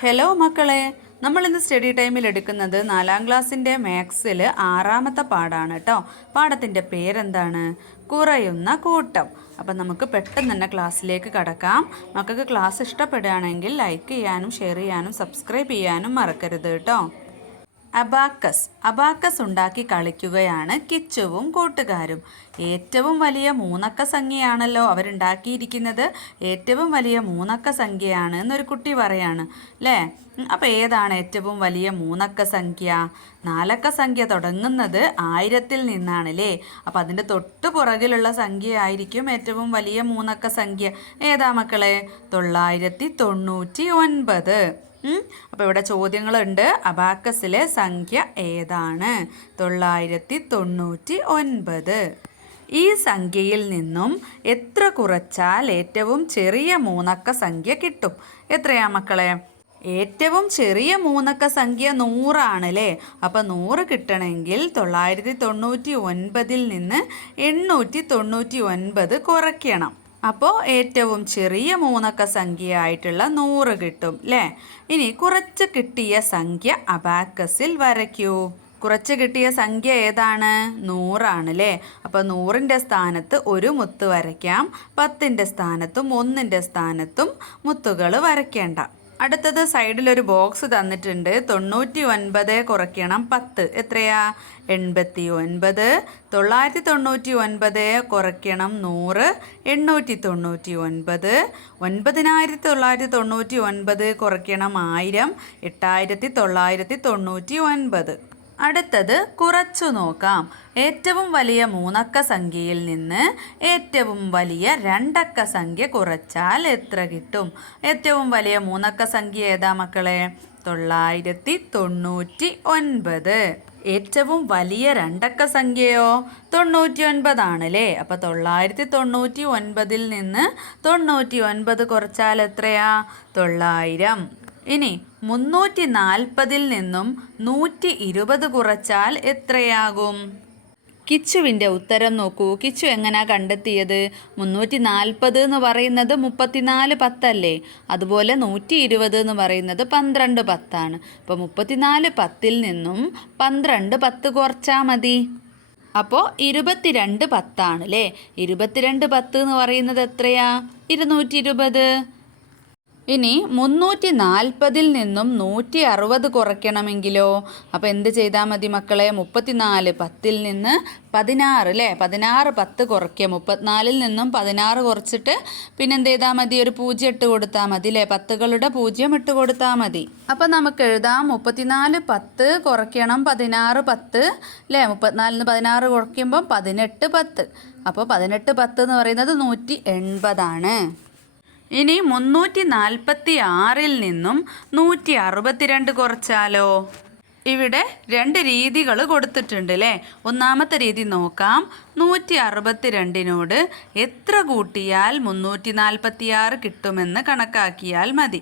Hello മക്കളെ, നമ്മളിന്ന് study ടൈമിൽ എടുക്കുന്നത് 4ാം ക്ലാസ്സിൻ്റെ മാത്സിൽ 6ാമത്തെ പാഠമാണ് കേട്ടോ. പാഠത്തിൻ്റെ പേരെന്താണ്? കുറയുന്ന കൂട്ടം. അപ്പം നമുക്ക് പെട്ടെന്ന് തന്നെ ക്ലാസ്സിലേക്ക് കടക്കാം. മക്കൾക്ക് ക്ലാസ് ഇഷ്ടപ്പെടുകയാണെങ്കിൽ ലൈക്ക് ചെയ്യാനും ഷെയർ ചെയ്യാനും സബ്സ്ക്രൈബ് ചെയ്യാനും മറക്കരുത് കേട്ടോ. അബാക്കസ് ഉണ്ടാക്കി കളിക്കുകയാണ് കിച്ചുവും കൂട്ടുകാരും. ഏറ്റവും വലിയ മൂന്നക്ക സംഖ്യയാണല്ലോ അവരുണ്ടാക്കിയിരിക്കുന്നത്. ഏറ്റവും വലിയ മൂന്നക്ക സംഖ്യയാണ് എന്നൊരു കുട്ടി പറയാണ് അല്ലേ. അപ്പോൾ ഏതാണ് ഏറ്റവും വലിയ മൂന്നക്ക സംഖ്യ? 4 സംഖ്യ തുടങ്ങുന്നത് 1000-ൽ നിന്നാണ് അല്ലേ. അപ്പോൾ അതിൻ്റെ തൊട്ട് പുറകിലുള്ള സംഖ്യ ആയിരിക്കും ഏറ്റവും വലിയ മൂന്നക്ക സംഖ്യ. ഏതാ മക്കളെ? 999. അപ്പോൾ ഇവിടെ ചോദ്യങ്ങളുണ്ട്. അബാക്കസിലെ സംഖ്യ ഏതാണ്? 999. ഈ സംഖ്യയിൽ നിന്നും എത്ര കുറച്ചാൽ ഏറ്റവും ചെറിയ മൂന്നക്ക സംഖ്യ കിട്ടും? എത്രയാ മക്കളെ? ഏറ്റവും ചെറിയ മൂന്നക്ക സംഖ്യ 100 ആണല്ലേ. അപ്പോൾ 100 കിട്ടണമെങ്കിൽ 999-ൽ നിന്ന് 899 കുറയ്ക്കണം. അപ്പോൾ ഏറ്റവും ചെറിയ മൂന്നക്ക സംഖ്യയായിട്ടുള്ള 100 കിട്ടും അല്ലേ. ഇനി കുറച്ച് കിട്ടിയ സംഖ്യ അബാക്കസിൽ വരയ്ക്കൂ. കുറച്ച് കിട്ടിയ സംഖ്യ ഏതാണ്? 100 ആണല്ലേ. അപ്പോൾ 100ൻ്റെ സ്ഥാനത്ത് ഒരു മുത്ത് വരയ്ക്കാം. 10ൻ്റെ സ്ഥാനത്തും 1ൻ്റെ സ്ഥാനത്തും മുത്തുകൾ വരയ്ക്കേണ്ട. അടുത്തത് സൈഡിലൊരു ബോക്സ് തന്നിട്ടുണ്ട്. 99 കുറയ്ക്കണം 10 എത്രയാ? 89. 999 കുറയ്ക്കണം 100 899. 9999 കുറയ്ക്കണം 1000 8999. അടുത്തത് കുറച്ചു നോക്കാം. ഏറ്റവും വലിയ മൂന്നക്ക സംഖ്യയിൽ നിന്ന് ഏറ്റവും വലിയ രണ്ടക്ക സംഖ്യ കുറച്ചാൽ എത്ര കിട്ടും? ഏറ്റവും വലിയ മൂന്നക്ക സംഖ്യ ഏതാ മക്കളെ? 999. ഏറ്റവും വലിയ രണ്ടക്ക സംഖ്യയോ? 99 ആണല്ലേ. അപ്പോൾ 999-ൽ നിന്ന് 99 കുറച്ചാൽ എത്രയാ? 900. ഇനി 340-ൽ നിന്നും 120 കുറച്ചാൽ എത്രയാകും? കിച്ചുവിൻ്റെ ഉത്തരം നോക്കൂ. കിച്ചു എങ്ങനെയാ കണ്ടെത്തിയത്? 340 എന്ന് പറയുന്നത് 34 10 അതുപോലെ 120 എന്ന് പറയുന്നത് 12 10. അപ്പോൾ 34 10-ൽ നിന്നും 12 10 കുറച്ചാൽ മതി. അപ്പോൾ 22 10 അല്ലേ. 22 10 എന്ന് പറയുന്നത് എത്രയാ? 220. ഇനി 340-ൽ നിന്നും 160 കുറയ്ക്കണമെങ്കിലോ? അപ്പോൾ എന്ത് ചെയ്താൽ മതി മക്കളെ? 34 10-ൽ നിന്ന് 16 അല്ലേ. 16 10 കുറയ്ക്കുക. 34-ൽ നിന്നും 16 കുറച്ചിട്ട് പിന്നെ എന്ത് ചെയ്താൽ മതി? ഒരു 0 ഇട്ട് കൊടുത്താൽ മതി അല്ലേ. 10കളുടെ 0 ഇട്ട് കൊടുത്താൽ മതി. അപ്പോൾ നമുക്ക് എഴുതാം 34 10 കുറയ്ക്കണം 16 10 അല്ലേ. 34-ൽ നിന്ന് 16 കുറയ്ക്കുമ്പം 18 10. അപ്പോൾ 18 10 എന്ന് പറയുന്നത് 180 ആണ്. ഇനി 346-ൽ നിന്നും 162 കുറച്ചാലോ? ഇവിടെ 2 രീതികൾ കൊടുത്തിട്ടുണ്ട് അല്ലേ. ഒന്നാമത്തെ രീതി നോക്കാം. 162-നോട് എത്ര കൂട്ടിയാൽ 346 കിട്ടുമെന്ന് കണക്കാക്കിയാൽ മതി.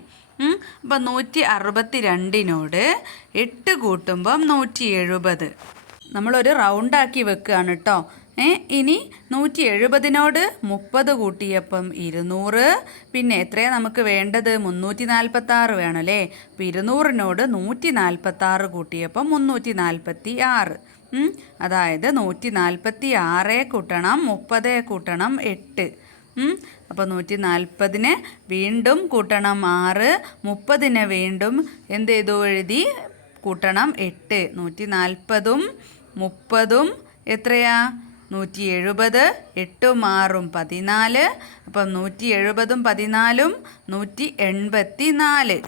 അപ്പം 162-നോട് 8 കൂട്ടുമ്പം 170. നമ്മളൊരു റൗണ്ടാക്കി വെക്കുകയാണ് കേട്ടോ. ഇനി 170-നോട് 30 കൂട്ടിയപ്പം 200. പിന്നെ എത്രയാണ് നമുക്ക് വേണ്ടത്? 346 വേണമല്ലേ. അപ്പോൾ 200-നോട് 146 കൂട്ടിയപ്പം 346. അതായത് 146 കൂട്ടണം 30 കൂട്ടണം 8. അപ്പോൾ 140-നെ വീണ്ടും കൂട്ടണം 6. 30-നെ വീണ്ടും എന്ത് ചെയ്തു എഴുതി? കൂട്ടണം 8. 140-ഉം 30-ഉം എത്രയാ? 170. 8ഉം 6ഉം 14. അപ്പം 170-ഉം 14-ഉം 184.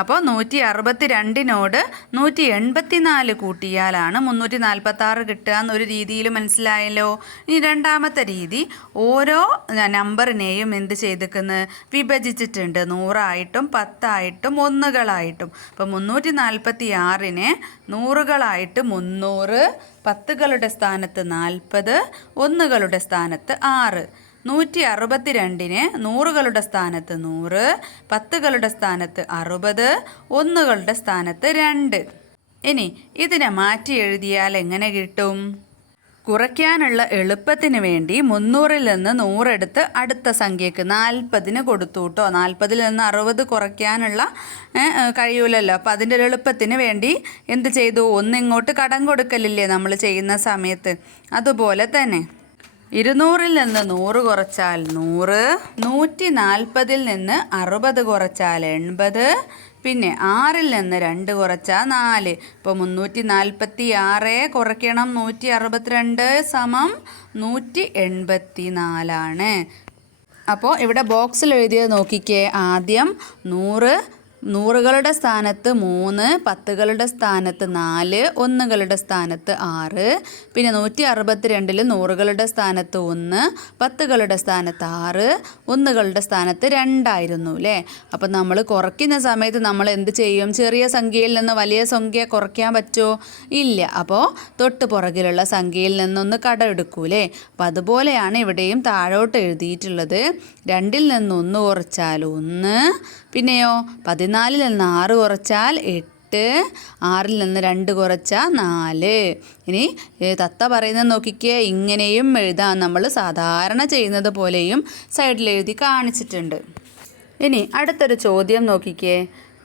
അപ്പോൾ 162-നോട് 184 കൂട്ടിയാലാണ് 346 കിട്ടുക എന്നൊരു രീതിയിൽ മനസ്സിലായല്ലോ. ഇനി രണ്ടാമത്തെ രീതി, ഓരോ നമ്പറിനെയും എന്ത് ചെയ്തിരിക്കുന്നത്? വിഭജിച്ചിട്ടുണ്ട്. 100-ആയിട്ടും 10-ആയിട്ടും 1കളായിട്ടും. അപ്പോൾ 346-നെ 100കളായിട്ട് 300, 10കളുടെ സ്ഥാനത്ത് 40, 1കളുടെ സ്ഥാനത്ത് 6. 162-നെ 100കളുടെ സ്ഥാനത്ത് 100, 10കളുടെ സ്ഥാനത്ത് 60, 1കളുടെ സ്ഥാനത്ത് 2. ഇനി ഇതിനെ മാറ്റി എഴുതിയാൽ എങ്ങനെ കിട്ടും? കുറയ്ക്കാനുള്ള എളുപ്പത്തിന് വേണ്ടി 300-ൽ നിന്ന് 100 എടുത്ത് അടുത്ത സംഖ്യക്ക് 40-ന് കൊടുത്തു കേട്ടോ. 40-ൽ നിന്ന് 60 കുറയ്ക്കാനുള്ള കഴിയൂലല്ലോ. അപ്പോൾ അതിൻ്റെ ഒരു എളുപ്പത്തിന് വേണ്ടി എന്ത് ചെയ്തു, ഒന്നിങ്ങോട്ട് കടം കൊടുക്കലില്ലേ നമ്മൾ ചെയ്യുന്ന സമയത്ത്, അതുപോലെ തന്നെ 200-ൽ നിന്ന് 100 കുറച്ചാൽ 100, 140-ൽ നിന്ന് 60 കുറച്ചാൽ 80, പിന്നെ 6-ൽ നിന്ന് 2 കുറച്ചാൽ 4. ഇപ്പോൾ 346 കുറയ്ക്കണം 162 സമം 184. അപ്പോൾ ഇവിടെ ബോക്സിൽ എഴുതിയത് നോക്കിക്കേ. ആദ്യം 100 നൂറുകളുടെ സ്ഥാനത്ത് 3, 10കളുടെ സ്ഥാനത്ത് 4, 1കളുടെ സ്ഥാനത്ത് 6, പിന്നെ 162-ൽ നൂറുകളുടെ സ്ഥാനത്ത് 1, 10കളുടെ സ്ഥാനത്ത് 6, 1കളുടെ സ്ഥാനത്ത് 2 ആയിരുന്നു അല്ലേ. അപ്പം നമ്മൾ കുറയ്ക്കുന്ന സമയത്ത് നമ്മൾ എന്ത് ചെയ്യും? ചെറിയ സംഖ്യയിൽ നിന്ന് വലിയ സംഖ്യ കുറയ്ക്കാൻ പറ്റുമോ? ഇല്ല. അപ്പോൾ തൊട്ട് പുറകിലുള്ള സംഖ്യയിൽ നിന്നൊന്ന് കടമെടുക്കൂലേ. അപ്പം അതുപോലെയാണ് ഇവിടെയും താഴോട്ട് എഴുതിയിട്ടുള്ളത്. 2-ൽ നിന്ന് 1 കുറച്ചാൽ 1, പിന്നെയോ 14-ൽ നിന്ന് 6 കുറച്ചാൽ 8, 6-ൽ നിന്ന് 2 കുറച്ചാൽ 4. ഇനി തത്ത പറയുന്നത് നോക്കിക്കേ. ഇങ്ങനെയും എഴുതാം. നമ്മൾ സാധാരണ ചെയ്യുന്നത് പോലെയും സൈഡിൽ എഴുതി കാണിച്ചിട്ടുണ്ട്. ഇനി അടുത്തൊരു ചോദ്യം നോക്കിക്കേ.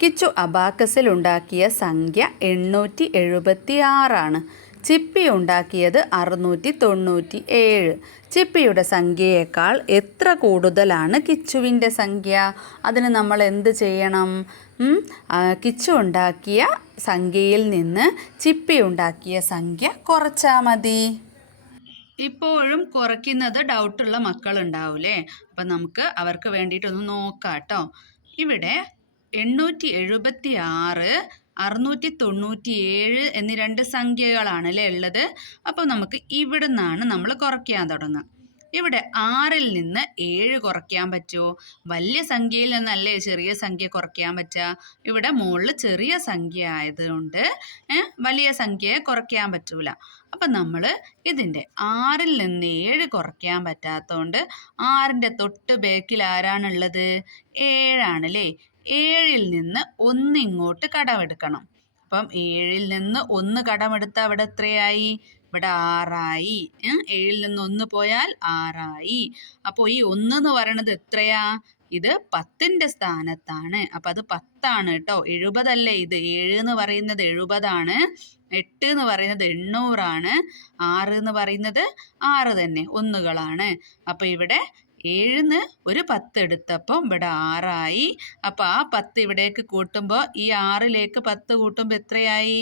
കിച്ചു അബാക്കസിൽ ഉണ്ടാക്കിയ സംഖ്യ 876 ചിപ്പി ഉണ്ടാക്കിയത് 697. ചിപ്പിയുടെ സംഖ്യയേക്കാൾ എത്ര കൂടുതലാണ് കിച്ചുവിൻ്റെ സംഖ്യ? അതിന് നമ്മൾ എന്ത് ചെയ്യണം? കിച്ചു ഉണ്ടാക്കിയ സംഖ്യയിൽ നിന്ന് ചിപ്പി ഉണ്ടാക്കിയ സംഖ്യ കുറച്ചാൽ മതി. ഇപ്പോഴും കുറയ്ക്കുന്നത് ഡൗട്ടുള്ള മക്കളുണ്ടാവൂലേ. അപ്പം നമുക്ക് അവർക്ക് വേണ്ടിയിട്ടൊന്ന് നോക്കാം കേട്ടോ. ഇവിടെ 876, 697 എന്നീ 2 സംഖ്യകളാണല്ലേ ഉള്ളത്. അപ്പോൾ നമുക്ക് ഇവിടെ നിന്നാണ് നമ്മൾ കുറയ്ക്കാൻ തുടങ്ങുക. ഇവിടെ 6-ൽ നിന്ന് 7 കുറയ്ക്കാൻ പറ്റുമോ? വലിയ സംഖ്യയിൽ നിന്നല്ലേ ചെറിയ സംഖ്യ കുറയ്ക്കാൻ പറ്റുക. ഇവിടെ മുകളിൽ ചെറിയ സംഖ്യ ആയതുകൊണ്ട് വലിയ സംഖ്യയെ കുറയ്ക്കാൻ പറ്റൂല. അപ്പം നമ്മൾ ഇതിൻ്റെ 6-ൽ നിന്ന് 7 കുറയ്ക്കാൻ പറ്റാത്തതുകൊണ്ട് 6-ൻ്റെ തൊട്ട് ബാക്കിൽ ആരാണുള്ളത്? 7 ആണല്ലേ. 7-ൽ നിന്ന് 1 ഇങ്ങോട്ട് കടമെടുക്കണം. അപ്പം 7-ൽ നിന്ന് 1 കടമെടുത്താൽ ഇവിടെ എത്രയായി? ഇവിടെ 6 ആയി. 7-ൽ നിന്ന് 1 പോയാൽ 6 ആയി. അപ്പോൾ ഈ 1 എന്ന് പറയണത് എത്രയാ? ഇത് 10-ൻ്റെ സ്ഥാനത്താണ്. അപ്പം അത് 10 ആണ് കേട്ടോ. 70 അല്ലേ ഇത്. 7 എന്ന് പറയുന്നത് 70 ആണ്. 8 എന്ന് പറയുന്നത് 800 ആണ്. 6 എന്ന് പറയുന്നത് 6 തന്നെ, ഒന്നുകളാണ്. അപ്പം ഇവിടെ 7-ന്ന് ഒരു 10 എടുത്തപ്പം ഇവിടെ 6 ആയി. അപ്പോൾ ആ 10 ഇവിടേക്ക് കൂട്ടുമ്പോൾ ഈ 6-ലേക്ക് 10 കൂട്ടുമ്പോൾ എത്രയായി?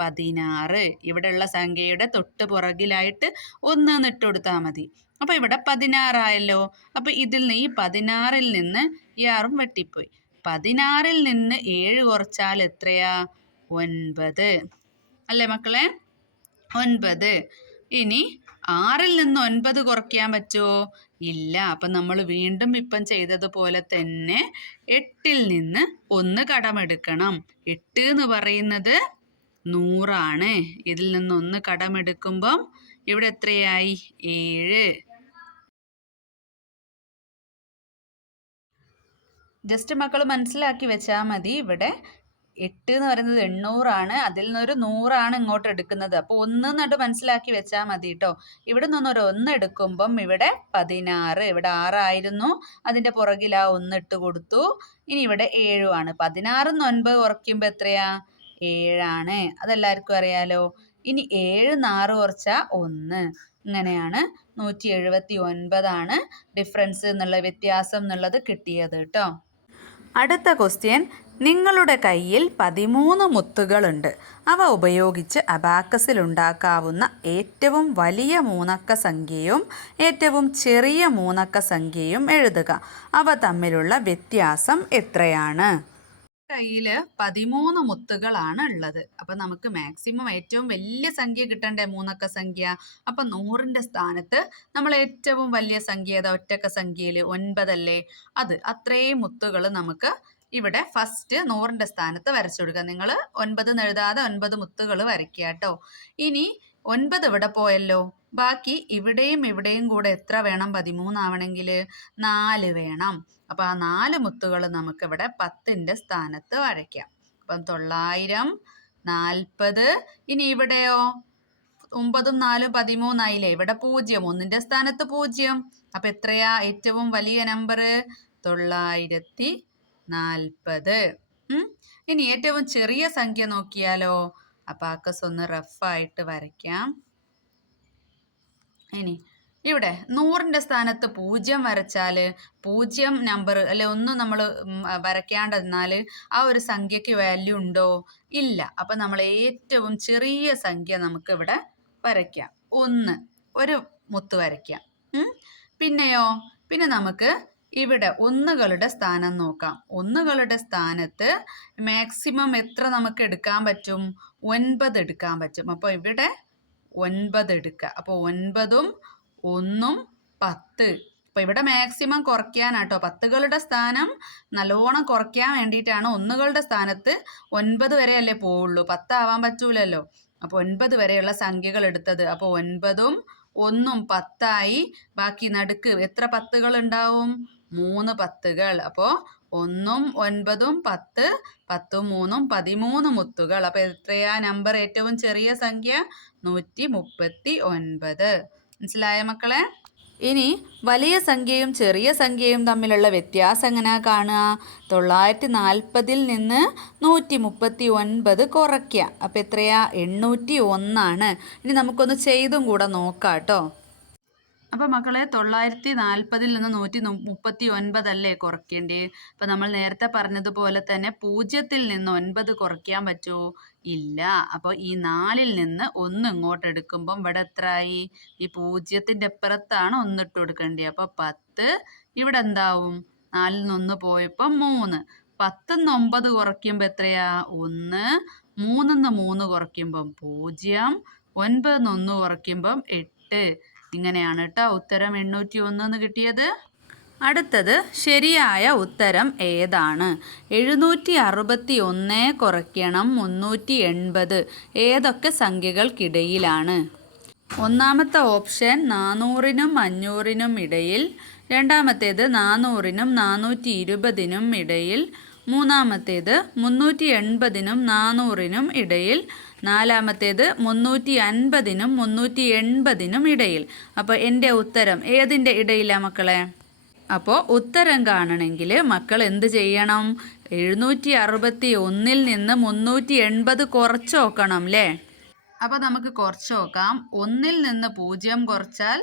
16. ഇവിടെയുള്ള സംഖ്യയുടെ തൊട്ട് പുറകിലായിട്ട് 1 ഇട്ട് കൊടുത്താൽ മതി. അപ്പോൾ ഇവിടെ 16 ആയല്ലോ. അപ്പോൾ ഇതിൽ നിന്ന് ഈ 16-ൽ നിന്ന് ഈ 6 വെട്ടിപ്പോയി. 16-ൽ നിന്ന് 7 കുറച്ചാൽ എത്രയാ? 9 അല്ലേ മക്കളെ? 9. ഇനി 6-ൽ നിന്ന് 9 കുറയ്ക്കാൻ പറ്റുമോ? ഇല്ല. അപ്പം നമ്മൾ വീണ്ടും ഇപ്പം ചെയ്തതുപോലെ തന്നെ 8-ൽ നിന്ന് 1 കടമെടുക്കണം. 8 എന്ന് പറയുന്നത് 100 ആണ്. ഇതിൽ നിന്ന് 1 കടമെടുക്കുമ്പം ഇവിടെ എത്രയായി? 7. ജസ്റ്റ് മക്കൾ മനസ്സിലാക്കി വെച്ചാൽ മതി. ഇവിടെ 8 എന്ന് പറയുന്നത് 800 ആണ്. അതിൽ നിന്നൊരു 100 ആണ് ഇങ്ങോട്ട് എടുക്കുന്നത്. അപ്പോൾ 1 എന്നിട്ട് മനസ്സിലാക്കി വെച്ചാൽ മതി കേട്ടോ. ഇവിടെ നിന്നൊരു 1 എടുക്കുമ്പം ഇവിടെ 16. ഇവിടെ 6 ആയിരുന്നു. അതിൻ്റെ പുറകിൽ ആ 1 ഇട്ട് കൊടുത്തു. ഇനി ഇവിടെ 7 ആണ്. 16-ന്ന് 9 കുറയ്ക്കുമ്പോൾ എത്രയാ? 7 ആണ്. അതെല്ലാവർക്കും അറിയാലോ. ഇനി 7-ന്ന് 6 കുറച്ചാൽ 1. ഇങ്ങനെയാണ് 179 ആണ് ഡിഫറൻസ് എന്നുള്ള വ്യത്യാസം എന്നുള്ളത് കിട്ടിയത് കേട്ടോ. അടുത്ത ക്വസ്റ്റ്യൻ. നിങ്ങളുടെ കയ്യിൽ 13 മുത്തുകളുണ്ട്. അവ ഉപയോഗിച്ച് അബാക്കസിൽ ഉണ്ടാക്കാവുന്ന ഏറ്റവും വലിയ 3 അക്ക സംഖ്യയും ഏറ്റവും ചെറിയ 3 അക്ക സംഖ്യയും എഴുതുക. അവ തമ്മിലുള്ള വ്യത്യാസം എത്രയാണ്? കയ്യിൽ 13 മുത്തുകളാണ് ഉള്ളത്. അപ്പം നമുക്ക് മാക്സിമം ഏറ്റവും വലിയ സംഖ്യ കിട്ടണ്ടേ? 3 അക്ക സംഖ്യ. അപ്പം 100-ൻ്റെ സ്ഥാനത്ത് നമ്മൾ ഏറ്റവും വലിയ സംഖ്യ ഏതാ? ഒറ്റക്ക സംഖ്യയിൽ 9 അല്ലേ. അത് അത്രയും മുത്തുകൾ നമുക്ക് ഇവിടെ ഫസ്റ്റ് 100-ൻ്റെ സ്ഥാനത്ത് വരച്ചു കൊടുക്കുക. നിങ്ങൾ 9 എന്ന് എഴുതാതെ 9 മുത്തുകൾ വരയ്ക്കുക കേട്ടോ. ഇനി 9 ഇവിടെ പോയല്ലോ. ബാക്കി ഇവിടെയും ഇവിടെയും കൂടെ എത്ര വേണം? 13 ആവണമെങ്കിൽ 4 വേണം. അപ്പം ആ 4 മുത്തുകൾ നമുക്കിവിടെ 10-ൻ്റെ സ്ഥാനത്ത് വരയ്ക്കാം. അപ്പം 900, 40. ഇനി ഇവിടെയോ 9ഉം 4ഉം 13 ഇവിടെ 0, 1ന്റെ സ്ഥാനത്ത് 0. അപ്പൊ എത്രയാ ഏറ്റവും വലിയ നമ്പർ? 940. ഇനി ഏറ്റവും ചെറിയ സംഖ്യ നോക്കിയാലോ? അപ്പൊ ആക്കസ് ഒന്ന് റഫായിട്ട് വരയ്ക്കാം. ഇനി ഇവിടെ 100ന്റെ സ്ഥാനത്ത് 0 വരച്ചാല് 0 നമ്പർ അല്ലെ ഒന്നും നമ്മൾ വരയ്ക്കാണ്ടെന്നാൽ ആ ഒരു സംഖ്യക്ക് വാല്യൂ ഉണ്ടോ? ഇല്ല. അപ്പൊ നമ്മൾ ഏറ്റവും ചെറിയ സംഖ്യ നമുക്ക് ഇവിടെ വരയ്ക്കാം. 1 ഒരു മുത്ത് വരയ്ക്കാം. പിന്നെയോ പിന്നെ നമുക്ക് ഇവിടെ ഒന്നുകളുടെ സ്ഥാനം നോക്കാം. ഒന്നുകളുടെ സ്ഥാനത്ത് മാക്സിമം എത്ര നമുക്ക് എടുക്കാൻ പറ്റും? 9 എടുക്കാൻ പറ്റും. അപ്പോൾ ഇവിടെ 9 എടുക്കുക. അപ്പോൾ 9ഉം 1ഉം 10. അപ്പോൾ ഇവിടെ മാക്സിമം കുറയ്ക്കാനാട്ടോ. 10കളുടെ സ്ഥാനം നല്ലോണം കുറയ്ക്കാൻ വേണ്ടിയിട്ടാണ് ഒന്നുകളുടെ സ്ഥാനത്ത് 9 വരെ അല്ലേ പോവുള്ളൂ, 10 ആവാൻ പറ്റൂലല്ലോ. അപ്പോൾ 9 വരെയുള്ള സംഖ്യകൾ എടുത്തത്. അപ്പോൾ 9ഉം 1ഉം 10ആയി. ബാക്കി നടുക്ക് എത്ര 10കൾ ഉണ്ടാവും? 3 10കൾ. അപ്പോൾ 1ഉം 9ഉം 10, 10ഉം 3ഉം 13 മുത്തുകൾ. അപ്പൊ എത്രയാ നമ്പർ? ഏറ്റവും ചെറിയ സംഖ്യ 139. മനസ്സിലായ മക്കളെ? ഇനി വലിയ സംഖ്യയും ചെറിയ സംഖ്യയും തമ്മിലുള്ള വ്യത്യാസം എങ്ങനെയാ കാണുക? 940ൽ നിന്ന് 139 കുറയ്ക്കുക. അപ്പം എത്രയാ? 801. ഇനി നമുക്കൊന്ന് ചെയ്തും കൂടെ നോക്കാം കേട്ടോ. അപ്പം മക്കളെ 940ൽ നിന്ന് 139 അല്ലേ കുറയ്ക്കേണ്ടേ? അപ്പം നമ്മൾ നേരത്തെ പറഞ്ഞതുപോലെ തന്നെ 0ൽ നിന്ന് 9 കുറയ്ക്കാൻ പറ്റുമോ? ഇല്ല. അപ്പോൾ ഈ 4ൽ നിന്ന് 1 ഇങ്ങോട്ട് എടുക്കുമ്പം ഇവിടെ എത്രയായി? ഈ 0ൻ്റെ അപ്പുറത്താണ് 1 ഇട്ട് കൊടുക്കേണ്ടത്. അപ്പോൾ 10 ഇവിടെ എന്താവും? 4ൽ നിന്ന് 1 പോയപ്പോൾ 3. 10ൽ നിന്ന് 9 കുറയ്ക്കുമ്പോൾ എത്രയാ? 1. 3ൽ നിന്ന് 3 കുറയ്ക്കുമ്പം 0. 9ൽ നിന്ന് 1 കുറയ്ക്കുമ്പം 8. ഇങ്ങനെയാണ് കേട്ടോ ഉത്തരം 801 എന്ന് കിട്ടിയത്. അടുത്തത് ശരിയായ ഉത്തരം ഏതാണ്? 761 കുറയ്ക്കണം 380 ഏതൊക്കെ സംഖ്യകൾക്കിടയിലാണ്? ഒന്നാമത്തെ ഓപ്ഷൻ 400നും 500നും ഇടയിൽ, രണ്ടാമത്തേത് 400നും 420നും ഇടയിൽ, മൂന്നാമത്തേത് 380നും 400നും ഇടയിൽ, നാലാമത്തേത് 350നും 380നും ഇടയിൽ. അപ്പോൾ എൻ്റെ ഉത്തരം ഏതിൻ്റെ ഇടയിലാണ് മക്കളെ? അപ്പോൾ ഉത്തരം കാണണമെങ്കിൽ മക്കൾ എന്ത് ചെയ്യണം? 761ൽ നിന്ന് 380 കുറച്ച് നോക്കണം അല്ലേ? അപ്പോൾ നമുക്ക് കുറച്ച് നോക്കാം. 1ൽ നിന്ന് 0 കുറച്ചാൽ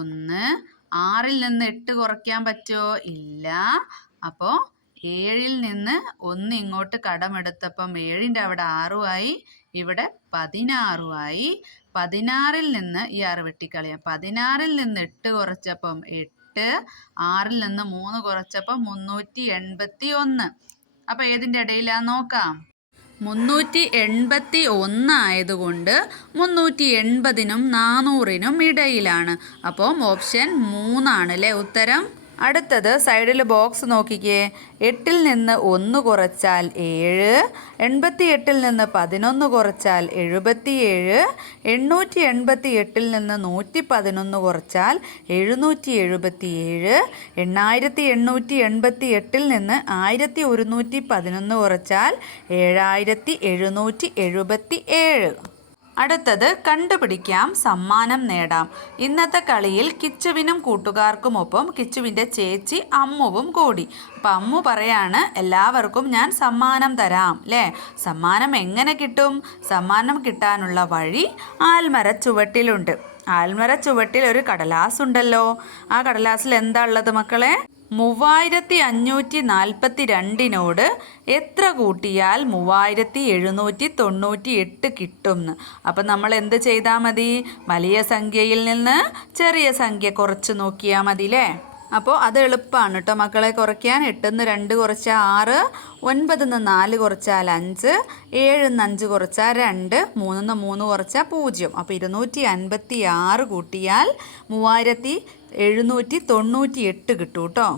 1. 6ൽ നിന്ന് 8 കുറയ്ക്കാൻ പറ്റുമോ? ഇല്ല. അപ്പോൾ 7ൽ നിന്ന് 1 ഇങ്ങോട്ട് കടമെടുത്തപ്പം 7ൻ്റെ അവിടെ 6 ആയി, ഇവിടെ 16 ആയി. 16ൽ നിന്ന് ഈ 6 വെട്ടിക്കളയാം. 16ൽ നിന്ന് 8 കുറച്ചപ്പം 8, 6ൽ നിന്ന് 3 കുറച്ചപ്പം 381. അപ്പം ഏതിൻ്റെ ഇടയിലാന്ന് നോക്കാം. 381 ആയതുകൊണ്ട് 380നും 400നും ഇടയിലാണ്. അപ്പം ഓപ്ഷൻ 3 അല്ലേ ഉത്തരം. അടുത്തത് സൈഡിൽ ബോക്സ് നോക്കിക്കേ. 8ൽ നിന്ന് 1 കുറച്ചാൽ 7, 88ൽ നിന്ന് 11 കുറച്ചാൽ 77, 888ൽ നിന്ന് 111 കുറച്ചാൽ 777, 8888ൽ നിന്ന് 1111 കുറച്ചാൽ 7777. അടുത്തത് കണ്ടുപിടിക്കാം, സമ്മാനം നേടാം. ഇന്നത്തെ കളിയിൽ കിച്ചുവിനും കൂട്ടുകാർക്കുമൊപ്പം കിച്ചുവിൻ്റെ ചേച്ചി അമ്മുവും കൂടി. അപ്പം അമ്മു പറയാണ് എല്ലാവർക്കും ഞാൻ സമ്മാനം തരാം അല്ലേ. സമ്മാനം എങ്ങനെ കിട്ടും? സമ്മാനം കിട്ടാനുള്ള വഴി ആൽമര ചുവട്ടിലുണ്ട്. ആൽമര ചുവട്ടിൽ ഒരു കടലാസ് ഉണ്ടല്ലോ. ആ കടലാസിൽ എന്താ ഉള്ളത് മക്കളെ? 3542 എത്ര കൂട്ടിയാൽ 3798 കിട്ടും. അപ്പം നമ്മൾ എന്ത് ചെയ്താൽ മതി? വലിയ സംഖ്യയിൽ നിന്ന് ചെറിയ സംഖ്യ കുറച്ച് നോക്കിയാൽ മതി അല്ലേ. അപ്പോൾ അത് എളുപ്പമാണ് കേട്ടോ മക്കളെ കുറയ്ക്കാൻ. 8ന്ന് 2 കുറച്ചാൽ 6, 9ന്ന് 4 കുറച്ചാൽ 5, 7ന്ന് 5 കുറച്ചാൽ 2, 3ന്ന് 3 കുറച്ചാൽ 0. അപ്പോൾ 256 കൂട്ടിയാൽ 3798 കിട്ടും കേട്ടോ.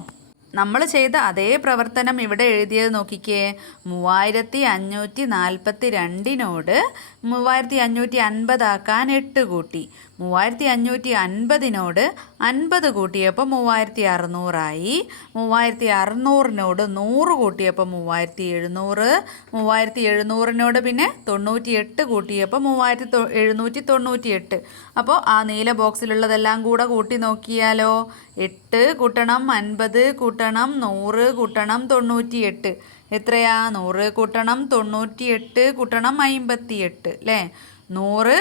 നമ്മൾ ചെയ്ത അതേ പ്രവർത്തനം ഇവിടെ എഴുതിയത് നോക്കിക്കേ. 3542 3550 ആക്കാൻ 8 കൂട്ടി, 3550നോട് 50 കൂട്ടിയപ്പോൾ 3600ആയി. 3600നോട് 100 കൂട്ടിയപ്പോൾ 3700. 3700നോട് പിന്നെ 98 കൂട്ടിയപ്പോൾ 3798. അപ്പോൾ ആ നീല ബോക്സിലുള്ളതെല്ലാം കൂടെ കൂട്ടി നോക്കിയാലോ. 8 കൂട്ടണം 50 കൂട്ടണം 100 കൂട്ടണം 98 എത്രയാ? 100 കൂട്ടണം 98 കൂട്ടണം 58 അല്ലേ? 100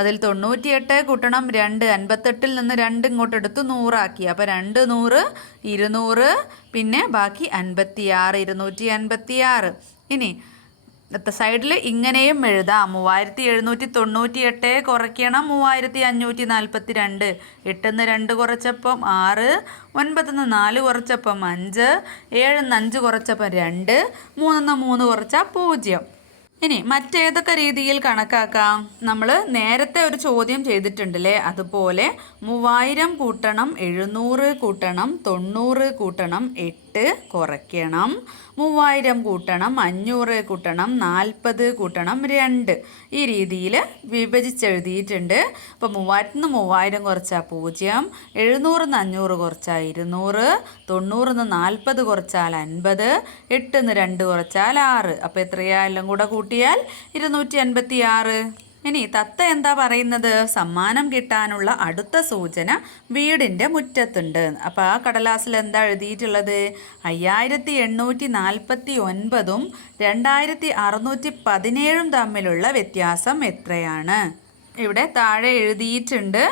അതിൽ 98 കൂട്ടണം 2, 58ൽ നിന്ന് 2 ഇങ്ങോട്ട് എടുത്ത് 100 ആക്കി. അപ്പോൾ 2 100 200 പിന്നെ ബാക്കി 56 256. ഇനി സൈഡിൽ ഇങ്ങനെയും എഴുതാം. 3798 കുറയ്ക്കണം 3542. 8ന്ന് 2 കുറച്ചപ്പം 6, 9ന്ന് 4 കുറച്ചപ്പം 5, 7ന്ന് 5 കുറച്ചപ്പം 2, 3ന്ന് 3 കുറച്ചാൽ 0. ഇനി മറ്റേതൊക്കെ രീതിയിൽ കണക്കാക്കാം? നമ്മൾ നേരത്തെ ഒരു ചോദ്യം ചെയ്തിട്ടുണ്ടല്ലേ, അതുപോലെ 3000 കൂട്ടണം 700 കൂട്ടണം 90 കൂട്ടണം 8 കുറയ്ക്കണം 3000 കൂട്ടണം 500 കൂട്ടണം 40 കൂട്ടണം 2. ഈ രീതിയിൽ വിഭജിച്ചെഴുതിയിട്ടുണ്ട്. അപ്പോൾ 3000ന്ന് 3000 കുറച്ചാൽ 0, 700ന്ന് 500 കുറച്ചാൽ 200, 90ന്ന് 40 കുറച്ചാൽ 50, 8ന്ന് 2 കുറച്ചാൽ 6. അപ്പോൾ എത്രയാ? എല്ലാം കൂടെ കൂട്ടിയാൽ 256. ഇനി തത്ത എന്താ പറയുന്നത്? സമ്മാനം കിട്ടാനുള്ള അടുത്ത സൂചന വീടിൻ്റെ മുറ്റത്തുണ്ട്. അപ്പോൾ ആ കടലാസിൽ എന്താ എഴുതിയിട്ടുള്ളത്? 5849-ഉം 2617 തമ്മിലുള്ള വ്യത്യാസം എത്രയാണ്? ഇവിടെ താഴെ എഴുതിയിട്ടുണ്ട്.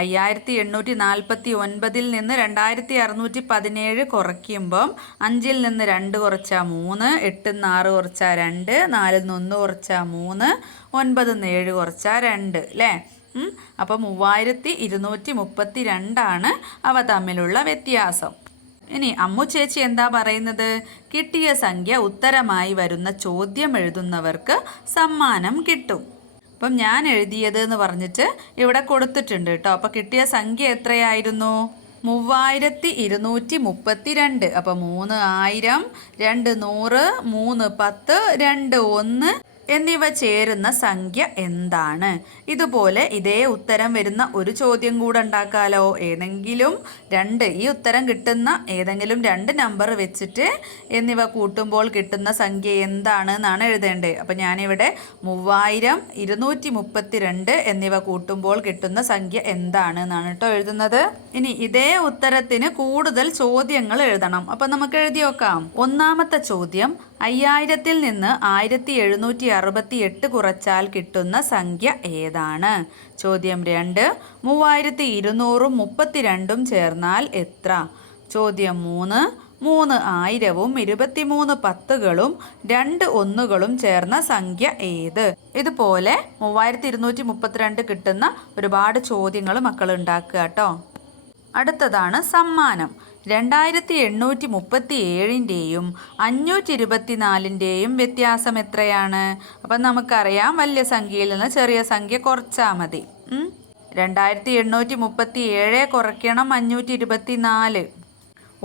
5849 നിന്ന് 2617 കുറയ്ക്കുമ്പം 5ൽ നിന്ന് 2 കുറച്ചാൽ 3, 8ന്ന് 6 കുറച്ചാൽ 2, 4ന്ന് 1 കുറച്ചാൽ 3, 9ന്ന് 7 കുറച്ചാൽ 2 അല്ലേ? അപ്പോൾ 3232 അവ തമ്മിലുള്ള വ്യത്യാസം. ഇനി അമ്മു ചേച്ചി എന്താ പറയുന്നത്? കിട്ടിയ സംഖ്യ ഉത്തരമായി വരുന്ന ചോദ്യം എഴുതുന്നവർക്ക് സമ്മാനം കിട്ടും. അപ്പം ഞാൻ എഴുതിയത് എന്ന് പറഞ്ഞിട്ട് ഇവിടെ കൊടുത്തിട്ടുണ്ട് കേട്ടോ. അപ്പോൾ കിട്ടിയ സംഖ്യ എത്രയായിരുന്നു? 3232. അപ്പോൾ 3000, 2 100, 3 10, 2 1 എന്നിവ ചേരുന്ന സംഖ്യ എന്താണ്? ഇതുപോലെ ഇതേ ഉത്തരം വരുന്ന ഒരു ചോദ്യം കൂടെ ഉണ്ടാക്കാലോ. ഏതെങ്കിലും 2 ഈ ഉത്തരം കിട്ടുന്ന ഏതെങ്കിലും 2 നമ്പർ വെച്ചിട്ട് എന്നിവ കൂട്ടുമ്പോൾ കിട്ടുന്ന സംഖ്യ എന്താണ് എന്നാണ് എഴുതേണ്ടത്. അപ്പം ഞാനിവിടെ 3232 എന്നിവ കൂട്ടുമ്പോൾ കിട്ടുന്ന സംഖ്യ എന്താണ് എന്നാണ് കേട്ടോ എഴുതുന്നത്. ഇനി ഇതേ ഉത്തരത്തിന് കൂടുതൽ ചോദ്യങ്ങൾ എഴുതണം. അപ്പം നമുക്ക് എഴുതി നോക്കാം. ഒന്നാമത്തെ ചോദ്യം, 5000ൽ നിന്ന് 1768 കുറച്ചാൽ കിട്ടുന്ന സംഖ്യ ഏതാണ്? ചോദ്യം 2, 3200ഉം 32ഉം ചേർന്നാൽ എത്ര? ചോദ്യം 3, 3000ഉം 23 10കളും 2 1കളും ചേർന്ന സംഖ്യ ഏത്? ഇതുപോലെ 3232 കിട്ടുന്ന ഒരുപാട് ചോദ്യങ്ങൾ മക്കൾ ഉണ്ടാക്കുക കേട്ടോ. അടുത്തതാണ് സമ്മാനം. 2837ൻ്റെയും 524ൻ്റെയും വ്യത്യാസം എത്രയാണ്? അപ്പം നമുക്കറിയാം, വലിയ സംഖ്യയിൽ നിന്ന് ചെറിയ സംഖ്യ കുറച്ചാൽ മതി. 2837 കുറയ്ക്കണം 524.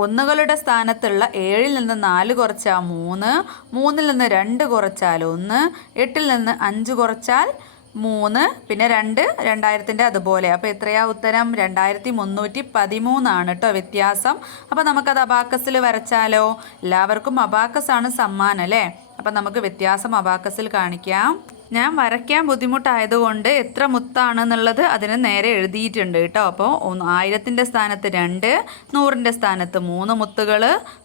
ഒന്നുകളുടെ സ്ഥാനത്തുള്ള 7ൽ നിന്ന് 4 കുറച്ചാൽ 3, 3ൽ നിന്ന് 2 കുറച്ചാൽ 1, 8ൽ നിന്ന് 5 കുറച്ചാൽ 3, പിന്നെ 2 2000ൻ്റെ അതുപോലെ. അപ്പോൾ എത്രയാ ഉത്തരം? 2313 കേട്ടോ വ്യത്യാസം. അപ്പോൾ നമുക്കത് അബാക്കസിൽ വരച്ചാലോ? എല്ലാവർക്കും അബാക്കസാണ് സമ്മാനം അല്ലേ? അപ്പം നമുക്ക് വ്യത്യാസം അബാക്കസിൽ കാണിക്കാം. ഞാൻ വരയ്ക്കാൻ ബുദ്ധിമുട്ടായതുകൊണ്ട് എത്ര മുത്താണെന്നുള്ളത് അതിന് നേരെ എഴുതിയിട്ടുണ്ട് കേട്ടോ. അപ്പോൾ 1000ൻ്റെ സ്ഥാനത്ത് 2, 100ൻ്റെ സ്ഥാനത്ത് 3 മുത്തുകൾ,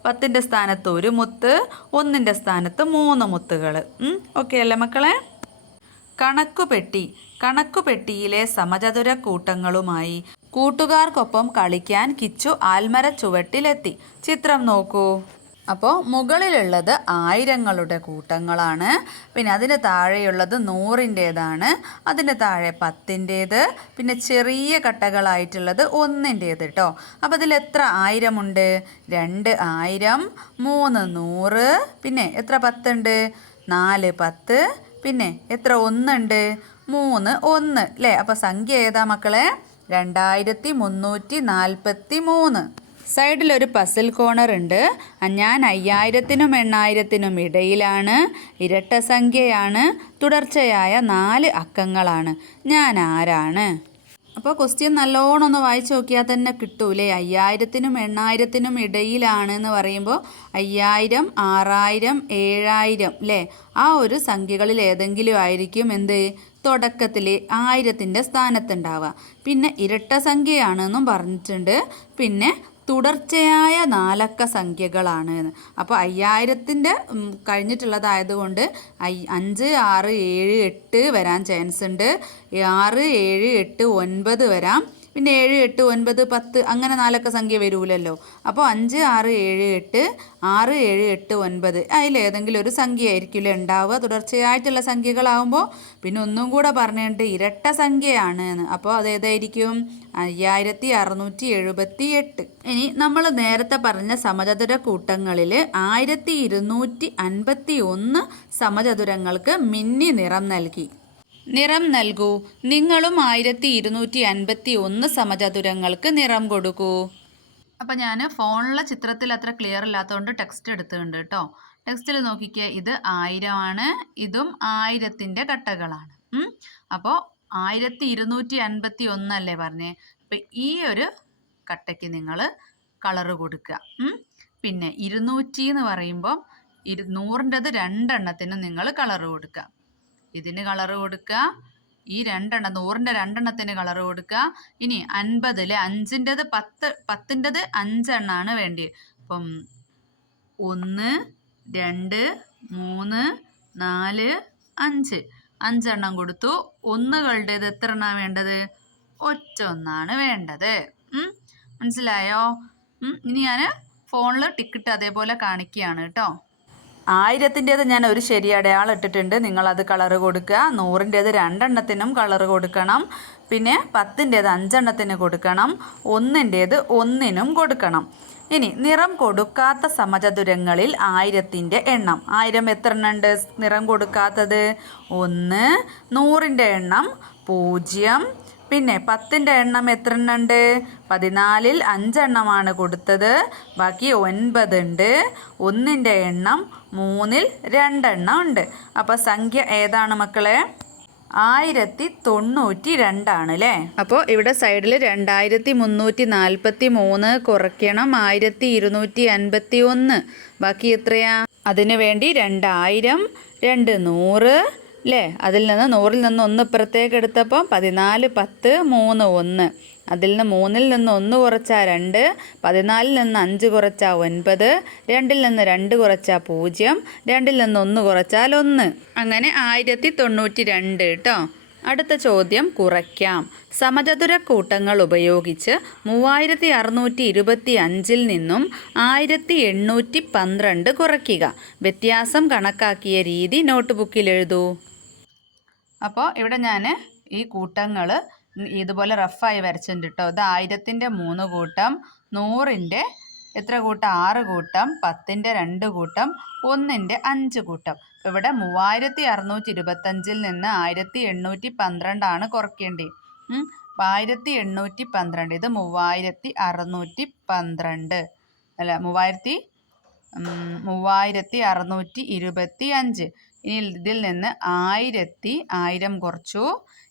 10ൻ്റെ സ്ഥാനത്ത് 1 മുത്ത്, 1ൻ്റെ സ്ഥാനത്ത് 3 മുത്തുകൾ. ഓക്കെ അല്ലേ മക്കളെ? കണക്കുപെട്ടിയിലെ സമചതുര കൂട്ടങ്ങളുമായി കൂട്ടുകാർക്കൊപ്പം കളിക്കാൻ കിച്ചു ആൽമര ചുവട്ടിലെത്തി. ചിത്രം നോക്കൂ. അപ്പോൾ മുകളിലുള്ളത് 1000ങ്ങളുടെ കൂട്ടങ്ങളാണ്. പിന്നെ അതിന് താഴെയുള്ളത് 100ൻ്റേതാണ്. അതിന് താഴെ 10ൻ്റേത്, പിന്നെ ചെറിയ കട്ടകളായിട്ടുള്ളത് 1ൻ്റേത് കേട്ടോ. അപ്പോൾ അതിൽ എത്ര 1000 ഉണ്ട്? 2000, 3 100, പിന്നെ എത്ര 10 ഉണ്ട്? 4 10, പിന്നെ എത്ര 1 ഉണ്ട്? 3 1 അല്ലേ? അപ്പോൾ സംഖ്യ ഏതാ മക്കളെ? 2343. സൈഡിലൊരു പസിൽ കോർണർ ഉണ്ട്. ഞാൻ 5000നും 8000നും ഇടയിലാണ്. ഇരട്ട സംഖ്യയാണ്. തുടർച്ചയായ 4 അക്കങ്ങളാണ്. ഞാൻ ആരാണ്? അപ്പോൾ ക്വസ്റ്റ്യൻ നല്ലോണം ഒന്ന് വായിച്ച് നോക്കിയാൽ തന്നെ കിട്ടൂലേ. 5000-നും 8000-നും ഇടയിലാണ് എന്ന് പറയുമ്പോൾ 5000, 6000, 7000 അല്ലേ, ആ ഒരു സംഖ്യകളിൽ ഏതെങ്കിലും ആയിരിക്കും എന്ത് തുടക്കത്തിൽ 1000-ൻ്റെ സ്ഥാനത്തുണ്ടാവുക. പിന്നെ ഇരട്ട സംഖ്യയാണെന്നും പറഞ്ഞിട്ടുണ്ട്. പിന്നെ തുടർച്ചയായ 4 അക്ക സംഖ്യകളാണ്. അപ്പോൾ 5000-ൻ്റെ കഴിഞ്ഞിട്ടുള്ളതായതുകൊണ്ട് 5, 6, 7, 8 വരാൻ ചാൻസ് ഉണ്ട്. 6, 7, 8, 9 വരാം. പിന്നെ 7, 8, 9, 10 അങ്ങനെ 4 അക്ക സംഖ്യ വരൂലല്ലോ. അപ്പോൾ 5, 6, 7, 8, 6, 7, 8, 9 അതിലേതെങ്കിലും ഒരു സംഖ്യ ആയിരിക്കില്ല ഉണ്ടാവുക തുടർച്ചയായിട്ടുള്ള സംഖ്യകളാവുമ്പോൾ. പിന്നെ ഒന്നും കൂടെ പറഞ്ഞിട്ട് ഇരട്ട സംഖ്യയാണ് എന്ന്. അപ്പോൾ അതേതായിരിക്കും 5678. ഇനി നമ്മൾ നേരത്തെ പറഞ്ഞ സമചതുര കൂട്ടങ്ങളിൽ 1251 സമചതുരങ്ങൾക്ക് മിന്നി നിറം നൽകി. നിറം നൽകൂ. നിങ്ങളും 1251 സമചതുരങ്ങൾക്ക് നിറം കൊടുക്കൂ. അപ്പം ഞാൻ ഫോണിലെ ചിത്രത്തിൽ അത്ര ക്ലിയർ ഇല്ലാത്തതുകൊണ്ട് ടെക്സ്റ്റ് എടുത്തിട്ടുണ്ട് കേട്ടോ. ടെക്സ്റ്റിൽ നോക്കിക്കേ, ഇത് 1000 ആണ്, ഇതും 1000-ൻ്റെ കട്ടകളാണ്. അപ്പോൾ 1251 അല്ലേ പറഞ്ഞേ. അപ്പം ഈ ഒരു കട്ടയ്ക്ക് നിങ്ങൾ കളറ് കൊടുക്കുക. പിന്നെ 200 എന്ന് പറയുമ്പം 100-ൻ്റെത് 2 എണ്ണത്തിന് നിങ്ങൾ കളറ് കൊടുക്കുക. ഇതിന് കളറ് കൊടുക്കുക. ഈ 2 എണ്ണം 100-ൻ്റെ 2 എണ്ണത്തിന് കളറ് കൊടുക്കുക. ഇനി 50-ൽ 5-ൻ്റെത് 10-ൻ്റെത് 5 എണ്ണമാണ് വേണ്ടി. അപ്പം 1, 2, 3, 4, 5 എണ്ണം കൊടുത്തു. ഒന്നുകളുടേത് എത്ര എണ്ണമാണ് വേണ്ടത്? ഒറ്റ ഒന്നാണ് വേണ്ടത്. മനസ്സിലായോ? ഇനി ഞാൻ ഫോണിൽ ടിക്കറ്റ് അതേപോലെ കാണിക്കുകയാണ് കേട്ടോ. 1000-ൻ്റേത് ഞാൻ ഒരു ശരി അടയാളം ഇട്ടിട്ടുണ്ട്. നിങ്ങളത് കളറ് കൊടുക്കുക. 100-ൻ്റേത് 2 എണ്ണത്തിനും കളറ് കൊടുക്കണം. പിന്നെ 10-ൻ്റേത് 5 എണ്ണത്തിന് കൊടുക്കണം. 1-ൻ്റേത് 1-നും കൊടുക്കണം. ഇനി നിറം കൊടുക്കാത്ത സമചതുരങ്ങളിൽ 1000-ൻ്റെ എണ്ണം. 1000 എത്ര എണ്ണം ഉണ്ട് നിറം കൊടുക്കാത്തത്? 1. 100-ൻ്റെ എണ്ണം 0. പിന്നെ 10-ൻ്റെ എണ്ണം എത്ര എണ്ണം ഉണ്ട്? 14-ൽ 5 എണ്ണമാണ് കൊടുത്തത്. ബാക്കി 9 ഉണ്ട്. 1-ൻ്റെ എണ്ണം 3-ൽ 2 എണ്ണം ഉണ്ട്. അപ്പോൾ സംഖ്യ ഏതാണ് മക്കളെ? 1092 ആണ് അല്ലേ. അപ്പോൾ ഇവിടെ സൈഡിൽ 2343 കുറയ്ക്കണം 1251. ബാക്കി എത്രയാ? അതിനു വേണ്ടി 2000, 2 100 അല്ലേ. അതിൽ നിന്ന് 100-ൽ നിന്ന് 1 ഇപ്പുറത്തേക്ക് എടുത്തപ്പോൾ 14, 10, 3, 1. അതിൽ നിന്ന് 3-ൽ നിന്ന് 1 കുറച്ചാൽ 2, 14-ൽ നിന്ന് 5 കുറച്ചാൽ 9, 2-ൽ നിന്ന് 2 കുറച്ചാൽ 0, 2-ൽ നിന്ന് 1 കുറച്ചാൽ 1. അങ്ങനെ 1092 കേട്ടോ. അടുത്ത ചോദ്യം കുറയ്ക്കാം. സമചതുര കൂട്ടങ്ങൾ ഉപയോഗിച്ച് 3625-ൽ നിന്നും 1812 കുറയ്ക്കുക. വ്യത്യാസം കണക്കാക്കിയ രീതി നോട്ട് ബുക്കിൽ എഴുതൂ. അപ്പോൾ ഇവിടെ ഞാൻ ഈ കൂട്ടങ്ങൾ ഇതുപോലെ റഫായി വരച്ചിട്ടുണ്ട് കേട്ടോ. ഇത് 1000-ൻ്റെ 3 കൂട്ടം, 100-ൻ്റെ എത്ര കൂട്ടം? 6 കൂട്ടം, 10-ൻ്റെ 2 കൂട്ടം, 1-ൻ്റെ 5 കൂട്ടം. അപ്പോൾ ഇവിടെ 3625-ൽ നിന്ന് 1812 ആണ് കുറയ്ക്കേണ്ടത്. അപ്പോൾ 1812 ഇത് 3612 അല്ല 3625. ഇനി ഇതിൽ നിന്ന് 1000 കുറച്ചു.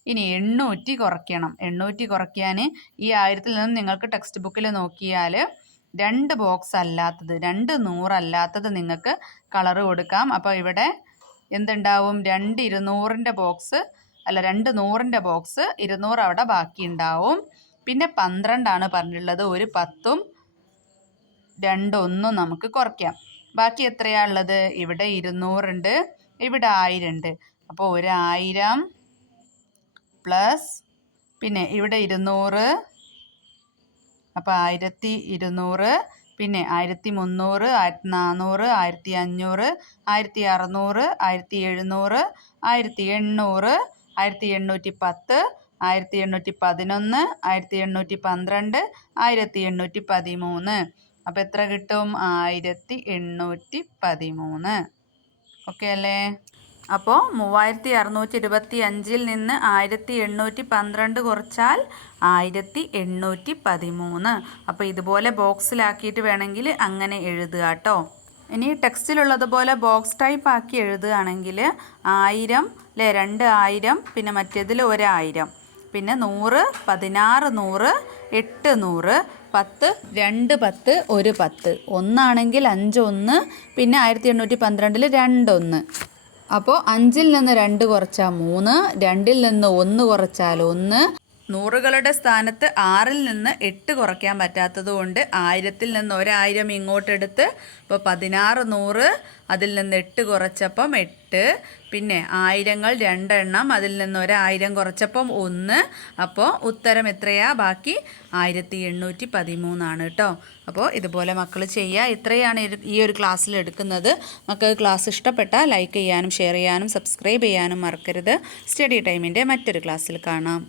ഇനി 800 കുറയ്ക്കണം. 800 കുറയ്ക്കാൻ ഈ 1000-ൽ നിന്ന് നിങ്ങൾക്ക് ടെക്സ്റ്റ് ബുക്കിൽ നോക്കിയാൽ 2 ബോക്സ് അല്ലാത്തത്, 2 100 അല്ലാത്തത് നിങ്ങൾക്ക് കളറ് കൊടുക്കാം. അപ്പോൾ ഇവിടെ എന്തുണ്ടാവും? 2 200-ൻ്റെ ബോക്സ് അല്ല 2 100-ൻ്റെ ബോക്സ്, 200 അവിടെ ബാക്കി ഉണ്ടാവും. പിന്നെ 12 ആണ് പറഞ്ഞിട്ടുള്ളത്. ഒരു 10ഉം 2 1 നമുക്ക് കുറയ്ക്കാം. ബാക്കി എത്രയാണ് ഉള്ളത്? ഇവിടെ 200 ഉണ്ട്, ഇവിടെ 1000 ഉണ്ട്. അപ്പോൾ 1000 പ്ലസ് പിന്നെ ഇവിടെ 200, അപ്പോൾ 1200, പിന്നെ 1300, 1400, 1500, 1600, 1700, 1800, 1810, 1811, 1812, 1813. അപ്പോൾ എത്ര കിട്ടും? 1813. ഓക്കെ അല്ലേ? അപ്പോൾ 3625-ൽ നിന്ന് 1812 കുറച്ചാൽ 1813. അപ്പോൾ ഇതുപോലെ ബോക്സിലാക്കിയിട്ട് വേണമെങ്കിൽ അങ്ങനെ എഴുതുക കേട്ടോ. ഇനി ടെക്സ്റ്റിലുള്ളതുപോലെ ബോക്സ് ടൈപ്പ് ആക്കി എഴുതുകയാണെങ്കിൽ 1000 അല്ലേ, 2000, പിന്നെ മറ്റേതിൽ 1000. പിന്നെ 100, 16 100, 8 100, 10 2 10 1 10. ഒന്നാണെങ്കിൽ 5 1, പിന്നെ 1812 2 1. അപ്പോൾ 5-ൽ നിന്ന് 2 കുറച്ചാൽ 3, 2-ൽ നിന്ന് 1 കുറച്ചാൽ 1. നൂറുകളുടെ സ്ഥാനത്ത് 6-ൽ നിന്ന് 8 കുറയ്ക്കാൻ പറ്റാത്തത് കൊണ്ട് 1000-ൽ നിന്ന് 1000 ഇങ്ങോട്ടെടുത്ത് ഇപ്പോൾ 16 100, അതിൽ നിന്ന് 8 കുറച്ചപ്പം 8. പിന്നെ 1000-ങ്ങൾ 2 എണ്ണം, അതിൽ നിന്ന് 1000 കുറച്ചപ്പം 1. അപ്പോൾ ഉത്തരം എത്രയാ? ബാക്കി 1813 ആണ് കേട്ടോ. അപ്പോൾ ഇതുപോലെ മക്കൾ ചെയ്യുക. ഇത്രയാണ് ഈ ഒരു ക്ലാസ്സിൽ എടുക്കുന്നത്. മക്കൾക്ക് ക്ലാസ് ഇഷ്ടപ്പെട്ടാൽ ലൈക്ക് ചെയ്യാനും ഷെയർ ചെയ്യാനും സബ്സ്ക്രൈബ് ചെയ്യാനും മറക്കരുത്. സ്റ്റഡി ടൈമിൻ്റെ മറ്റൊരു ക്ലാസ്സിൽ കാണാം.